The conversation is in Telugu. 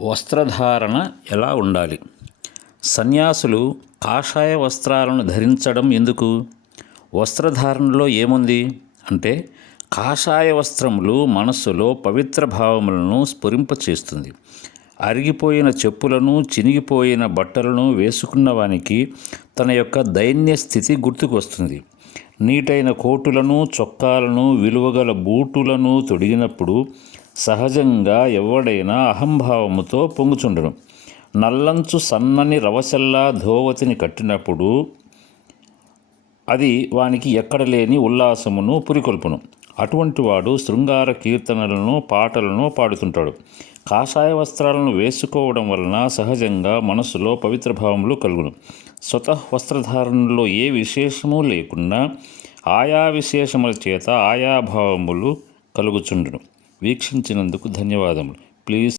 వస్త్రధారణ ఎలా ఉండాలి? సన్యాసులు కాషాయ వస్త్రాలను ధరించడం ఎందుకు? వస్త్రధారణలో ఏముంది? అంటే కాషాయ వస్త్రములు మనస్సులో పవిత్ర భావములను స్ఫురింపచేస్తుంది అరిగిపోయిన చెప్పులను చినిగిపోయిన బట్టలను వేసుకున్న వానికి తన యొక్క దైన్య స్థితి గుర్తుకొస్తుంది. నీటైన కోటులను చొక్కాలను విలువగల బూటులను తొడిగినప్పుడు సహజంగా ఎవడైనా అహంభావముతో పొంగుచుండను. నల్లంచు సన్నని రవసల్లా ధోవతిని కట్టినప్పుడు అది వానికి ఎక్కడ లేని ఉల్లాసమును పురికొల్పును. అటువంటి వాడు శృంగార కీర్తనలను పాటలను పాడుతుంటాడు. కాషాయ వస్త్రాలను వేసుకోవడం వలన సహజంగా మనసులో పవిత్ర భావములు కలుగును. స్వతః వస్త్రధారణలో ఏ విశేషము లేకున్నా ఆయా విశేషముల చేత ఆయా భావములు కలుగుచుండును. వీక్షించినందుకు ధన్యవాదములు. ప్లీజ్